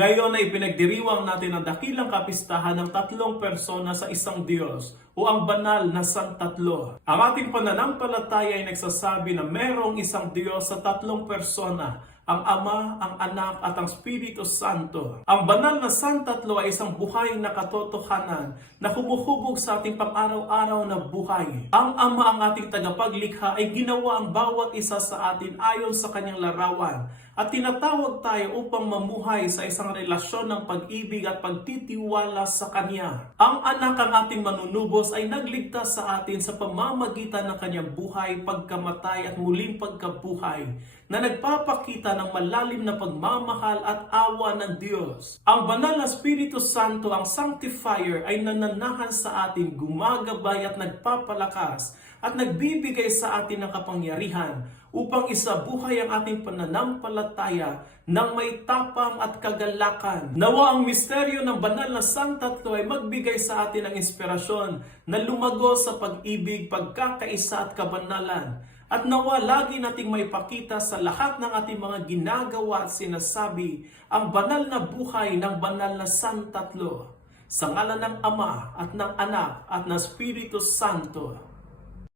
Ngayon ay pinagdiriwang natin ang dakilang kapistahan ng tatlong persona sa isang Diyos o ang banal na Santatlo. Ang ating pananampalataya ay nagsasabi na merong isang Diyos sa tatlong persona, ang Ama, ang Anak at ang Espiritu Santo. Ang banal na Santatlo ay isang buhay na katotohanan na humuhubog sa ating pang-araw-araw na buhay. Ang Ama, ang ating tagapaglikha, ay ginawa ang bawat isa sa atin ayon sa kanyang larawan at tinatawag tayo upang mamuhay sa isang relasyon ng pag-ibig at pagtitiwala sa Kanya. Ang Anak, ang ating manunubos, ay nagligtas sa atin sa pamamagitan ng kanyang buhay, pagkamatay at muling pagkabuhay na nagpapakita ng malalim na pagmamahal at awa ng Diyos. Ang banal na Espiritu Santo, ang Sanctifier, ay nananahan sa atin, gumagabay at nagpapalakas at nagbibigay sa atin ng kapangyarihan upang isabuhay ang ating pananampalataya ng may tapang at kagalakan. Nawa ang misteryo ng banal na Santatlo ay magbigay sa atin ng inspirasyon na lumago sa pag-ibig, pagkakaisa at kabanalan. At nawa lagi nating maipakita sa lahat ng ating mga ginagawa at sinasabi ang banal na buhay ng banal na Santatlo. Sa ngalan ng Ama at ng Anak at ng Espiritu Santo.